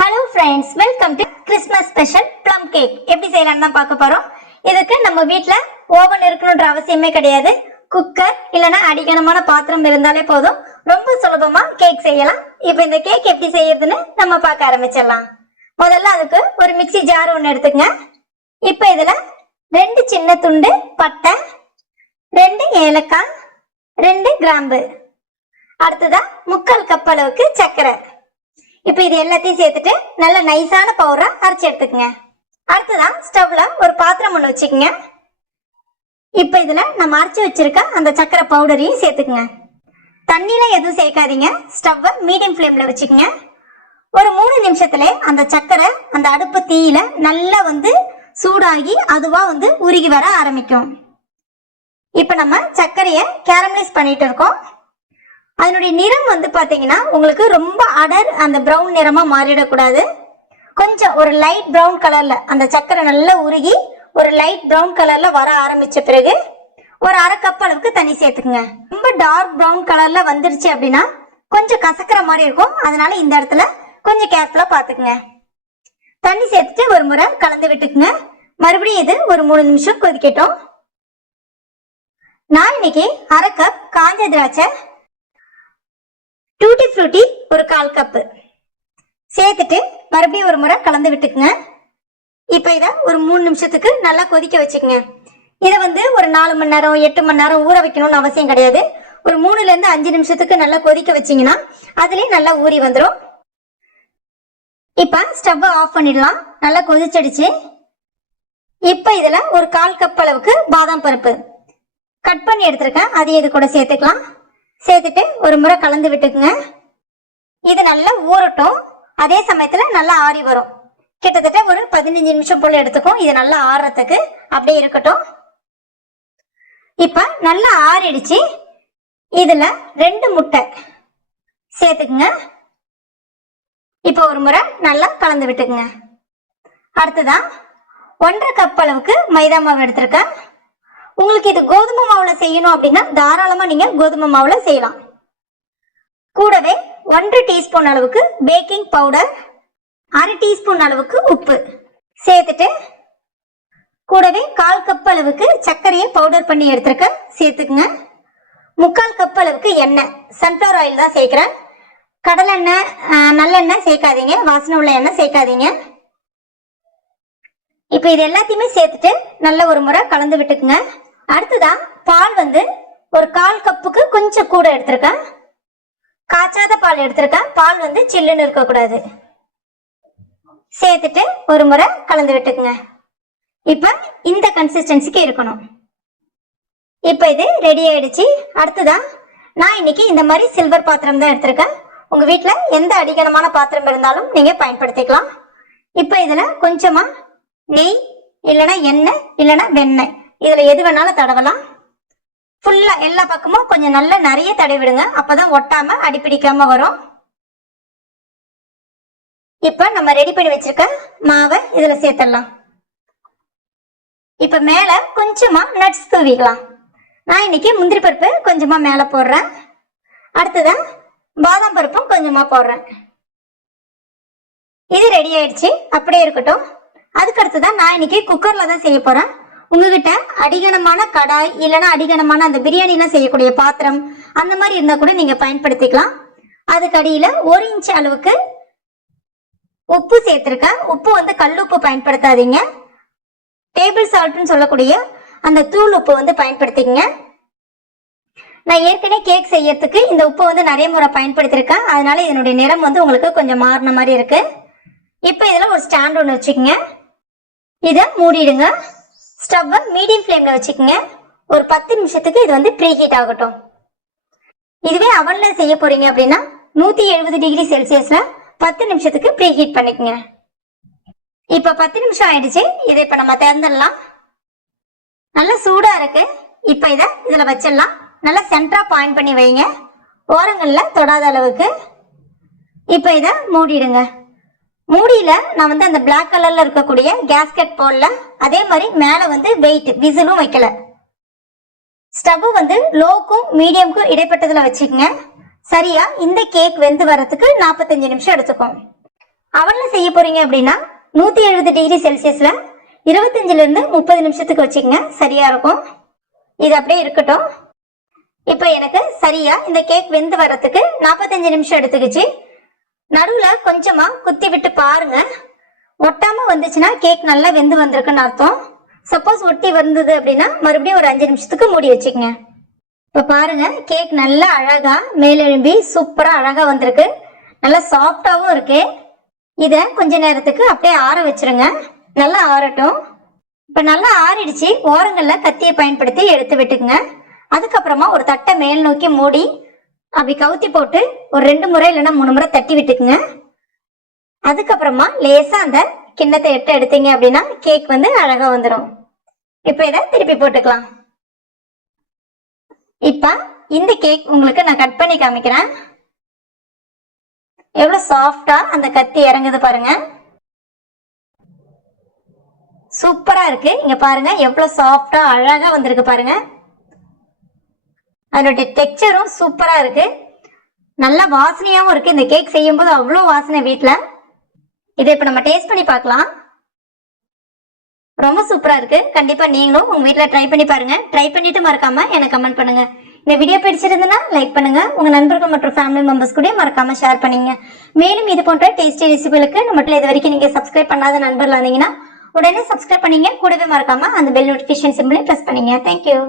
Hello friends, welcome to Christmas special plum cake. எப்படி செய்யலாம்னு தான் பார்க்க போறோம். இதுக்கு நம்ம வீட்ல ஓவன் இருக்கணும்ன்ற அவசியமே கிடையாது. குக்கர் இல்லைன்னா அடிக்கனமான பாத்திரம் இருந்தாலே போதும். ரொம்ப சுலபமா கேக் செய்யலாம். இப்போ இந்த கேக் எப்படி செய்யறதுன்னு நம்ம பார்க்க ஆரம்பிச்சிடலாம். முதல்ல அதுக்கு ஒரு மிக்ஸி ஜார் ஒன்று எடுத்துக்கங்க. இப்போ இதுல 2 சின்ன துண்டு பட்டை, 2 ஏலக்காய், 2 கிராம்பு, அடுத்ததா 3/4 கப் அளவுக்கு சர்க்கரை. இப்போ இது எல்லாத்தையும் சேர்த்துட்டு நல்ல நைஸான பவுடரா அரைச்சி எடுத்துக்கங்க. அடுத்ததான் ஸ்டவ்ல ஒரு பாத்திரம் ஒன்று வச்சுக்கோங்க. இப்போ இதுல நம்ம அரைச்சி வச்சிருக்க அந்த சர்க்கரை பவுடரையும் சேர்த்துக்குங்க. தண்ணியில எதுவும் சேர்க்காதீங்க. ஸ்டவ்வை மீடியம் ஃப்ளேம்ல வச்சுக்கோங்க. ஒரு 3 நிமிஷத்துல அந்த சர்க்கரை அந்த அடுப்பு தீயில நல்லா சூடாகி அதுவா உருகி வர ஆரம்பிக்கும். இப்போ நம்ம சர்க்கரையை கேரமலைஸ் பண்ணிட்டு இருக்கோம். அதனுடைய நிறம் பாத்தீங்கன்னா உங்களுக்கு ரொம்ப அடர் அந்த பிரவுன் நிறமா மாறிடக்கூடாது. கொஞ்சம் ஒரு லைட் பிரவுன் கலர்ல அந்த சர்க்கரை நல்லா உருகி ஒரு லைட் பிரவுன் கலர்ல வர ஆரம்பிச்ச பிறகு ஒரு 1/2 கப் அளவுக்கு தண்ணி சேர்த்துக்குங்க. ரொம்ப டார்க் பிரவுன் கலர்ல வந்துருச்சு அப்படின்னா கொஞ்சம் கசக்கிற மாதிரி இருக்கும். அதனால இந்த இடத்துல கொஞ்சம் கேர்ஃபுல்லா பாத்துக்குங்க. தண்ணி சேர்த்துட்டு ஒரு முறை கலந்து விட்டுக்குங்க. மறுபடியும் இது ஒரு 3 நிமிஷம் கொதிக்கட்டும். நான் இன்னைக்கு 1/2 கப் காஞ்ச திராட்சை, டூட்டி ஃப்ரூட்டி ஒரு 1/4 கப் சேர்த்துட்டு மறுபடியும் ஒரு முறை கலந்து விட்டுக்குங்க. இப்போ இதை ஒரு 3 நிமிஷத்துக்கு நல்லா கொதிக்க வச்சுக்கோங்க. இதை ஒரு 4 மணி நேரம் 8 மணி நேரம் ஊற வைக்கணும்னு அவசியம் கிடையாது. ஒரு 3ல இருந்து 5 நிமிஷத்துக்கு நல்லா கொதிக்க வச்சிங்கன்னா அதுலேயே நல்லா ஊறி வந்துடும். இப்போ ஸ்டவ்வை ஆஃப் பண்ணிடலாம். நல்லா கொதிச்சிடுச்சு. இப்போ இதில் ஒரு 1/4 கப் அளவுக்கு பாதாம் பருப்பு கட் பண்ணி எடுத்துருக்கேன். அதையும் இது கூட சேர்த்துக்கலாம். சேர்த்துட்டு ஒரு முறை கலந்து விட்டுக்குங்க. இது நல்லா ஊறட்டும். அதே சமயத்துல நல்லா ஆறி வரும். கிட்டத்தட்ட ஒரு 15 நிமிஷம் போல எடுத்துக்கும். இது நல்லா ஆறுறதுக்கு அப்படியே இருக்கட்டும். இப்ப நல்லா ஆறிடுச்சு. இதுல 2 முட்டை சேர்த்துக்குங்க. இப்ப ஒரு முறை நல்லா கலந்து விட்டுக்குங்க. அடுத்ததான் 1/2 கப் அளவுக்கு மைதா மாவு எடுத்திருக்கேன். உங்களுக்கு இது கோதுமை மாவுல செய்யணும் அப்படின்னா தாராளமா நீங்க கோதுமை மாவுல செய்யலாம். கூடவே 1 டீஸ்பூன் அளவுக்கு பேக்கிங் பவுடர், 1/2 டீஸ்பூன் அளவுக்கு உப்பு சேர்த்துட்டு கூடவே 1/4 கப் அளவுக்கு சர்க்கரையை பவுடர் பண்ணி எடுத்துருக்க சேர்த்துக்குங்க. 3/4 கப் அளவுக்கு எண்ணெய், சன்ஃப்ளவர் ஆயில் தான் சேர்க்கிறேன். கடலெண்ணெய் நல்லெண்ணெய் சேர்க்காதீங்க. வாசனை உள்ள எண்ணெய் சேர்க்காதீங்க. இப்போ இது எல்லாத்தையுமே சேர்த்துட்டு நல்ல ஒரு முறை கலந்து விட்டுக்குங்க. அடுத்ததான் பால் ஒரு 1/4 கப்புக்கு கொஞ்சம் கூட எடுத்திருக்கேன். காய்ச்சாத பால் எடுத்திருக்கேன். பால் சில்லுன்னு இருக்கக்கூடாது. சேர்த்துட்டு ஒரு முறை கலந்து விட்டுக்குங்க. இப்போ இந்த கன்சிஸ்டன்சிக்கு இருக்கணும். இப்போ இது ரெடி ஆயிடுச்சு. அடுத்ததான் நான் இன்னைக்கு இந்த மாதிரி சில்வர் பாத்திரம் தான் எடுத்திருக்கேன். உங்க வீட்டில் எந்த அடிகனமான பாத்திரம் இருந்தாலும் நீங்க பயன்படுத்திக்கலாம். இப்போ இதுல கொஞ்சமா நெய் இல்லைன்னா எண்ணெய் இல்லைன்னா வெண்ணெய், இதுல எது வேணாலும் தடவலாம். ஃபுல்லா எல்லா பக்கமும் கொஞ்சம் நல்லா நிறைய தடவி விடுங்க. அப்பதான் ஒட்டாம அடிப்பிடிக்காம வரும். இப்ப நம்ம ரெடி பண்ணி வச்சிருக்க மாவை இதுல சேர்த்துடலாம். இப்ப மேல கொஞ்சமா நட்ஸ் தூவிக்கலாம். நான் இன்னைக்கு முந்திரி பருப்பு கொஞ்சமா மேல போடுறேன். அடுத்ததான் பாதாம் பருப்பும் கொஞ்சமா போடுறேன். இது ரெடி ஆயிடுச்சு. அப்படியே இருக்கட்டும். அதுக்கு அடுத்துதான் நான் இன்னைக்கு குக்கர்ல தான் செய்ய போறேன். உங்ககிட்ட அடிகனமான கடாய் இல்லைன்னா அடிகனமான அந்த பிரியாணி எல்லாம் செய்யக்கூடிய பாத்திரம் அந்த மாதிரி இருந்தா கூட நீங்க பயன்படுத்திக்கலாம். அதுக்கு அடியில 1 இன்ச் அளவுக்கு உப்பு சேர்த்திருக்கேன். உப்பு கல்லுப்பு பயன்படுத்தாதீங்க. டேபிள் சால்ட்னு சொல்லக்கூடிய அந்த தூள் உப்பு பயன்படுத்திக்கங்க. நான் ஏற்கனவே கேக் செய்யறதுக்கு இந்த உப்பு நிறைய முறை பயன்படுத்திருக்கேன். அதனால இதனுடைய நிறம் உங்களுக்கு கொஞ்சம் மாறின மாதிரி இருக்கு. இப்போ இதுல ஒரு ஸ்டாண்ட் ஒன்று வச்சுக்கோங்க. இதை மூடிடுங்க. ஸ்டவ்வை மீடியம் ஃப்ளேம்ல வச்சுக்கோங்க. ஒரு 10 நிமிஷத்துக்கு இது ப்ரீ ஹீட் ஆகட்டும். இதுவே அவன்ல செய்ய போறீங்க அப்படின்னா 170 டிகிரி செல்சியஸ்ல 10 நிமிஷத்துக்கு ப்ரீ ஹீட் பண்ணிக்கோங்க. இப்ப 10 நிமிஷம் ஆயிடுச்சு. இதை இப்ப நம்ம திறந்துடலாம். நல்லா சூடா இருக்கு. இப்ப இதுல வச்சிடலாம். நல்லா சென்டரா பாயிண்ட் பண்ணி வைங்க, ஓரங்கள்ல தொடாத அளவுக்கு. இப்ப இதை மூடிடுங்க. மூடியில நான் அந்த பிளாக் கலர்ல இருக்கக்கூடிய கேஸ்கெட் போடல. அதே மாதிரி மேல வெயிட் விசிலும் வைக்கல. ஸ்டவ் லோக்கும் மீடியமுக்கும் இடைப்பட்டதுல வச்சுக்கங்க. சரியா இந்த கேக் வெந்து வரதுக்கு 45 நிமிஷம் எடுத்துக்கும். அவன்ல செய்ய போறீங்க அப்படின்னா 170 டிகிரி செல்சியஸ்ல 25ல இருந்து 30 நிமிஷத்துக்கு வச்சுக்கங்க, சரியா இருக்கும். இது அப்படியே இருக்கட்டும். இப்போ எனக்கு சரியா இந்த கேக் வெந்து வரதுக்கு 45 நிமிஷம் எடுத்துக்கிச்சு. நடுவுல கொஞ்சமா குத்தி விட்டு பாருங்க. ஒட்டாம வந்துச்சுன்னா கேக் நல்லா வெந்து வந்திருக்குன்னு அர்த்தம். சப்போஸ் ஒட்டி வந்தது அப்படின்னா மறுபடியும் ஒரு 5 நிமிஷத்துக்கு மூடி வச்சுக்கங்க. இப்ப பாருங்க, கேக் நல்லா அழகா மேலெழும்பி சூப்பரா அழகா வந்திருக்கு. நல்லா சாஃப்டாவும் இருக்கு. இத கொஞ்ச நேரத்துக்கு அப்படியே ஆற வச்சிருங்க. நல்லா ஆறட்டும். இப்ப நல்லா ஆறிடுச்சு. ஓரங்கள்ல கத்தியை பயன்படுத்தி எடுத்து விட்டுக்குங்க. அதுக்கப்புறமா ஒரு தட்டை மேல் நோக்கி மூடி அப்படி கவுத்தி போட்டு ஒரு 2 முறை இல்லைன்னா 3 முறை தட்டி விட்டுக்குங்க. அதுக்கப்புறமா லேசா அந்த கிண்ணத்தை எடுத்தீங்க அப்படின்னா கேக் வந்து அழகா வந்துடும். இப்ப இதை திருப்பி போட்டுக்கலாம். இப்ப இந்த கேக் உங்களுக்கு நான் கட் பண்ணி காமிக்கிறேன். எவ்வளவு சாஃப்டா அந்த கத்தி இறங்குது பாருங்க. சூப்பரா இருக்கு. இங்க பாருங்க எவ்வளவு சாஃப்டா அழகா வந்திருக்கு பாருங்க. அதனுடைய டெக்ஸ்சரும் சூப்பரா இருக்கு. நல்ல வாசனையாவும் இருக்கு. இந்த கேக் செய்யும் போது அவ்வளவு வாசனை வீட்டுல. இதை இப்ப நம்ம டேஸ்ட் பண்ணி பார்க்கலாம். ரொம்ப சூப்பரா இருக்கு. கண்டிப்பா நீங்களும் உங்க வீட்டுல ட்ரை பண்ணி பாருங்க. ட்ரை பண்ணிட்டு மறக்காம எனக்கு கமெண்ட் பண்ணுங்க. இந்த வீடியோ பிடிச்சிருந்ததுன்னா லைக் பண்ணுங்க. உங்க நண்பர்கள் மற்றும் ஃபேமிலி மெம்பர்ஸ் கூட மறக்காம ஷேர் பண்ணுங்க. மேலும் இது போன்ற டேஸ்டி ரெசிபிகளுக்கு நம்ம இது வரைக்கும் நீங்க சப்ஸ்கிரைப் பண்ணாத நண்பர்களா இருந்தீங்கன்னா உடனே சப்ஸ்கிரைப் பண்ணீங்க. கூடவே மறக்காம அந்த பெல் நோட்டிபிகேஷன் சிம்பிளையும் பிரஸ் பண்ணீங்க. தேங்க்யூ.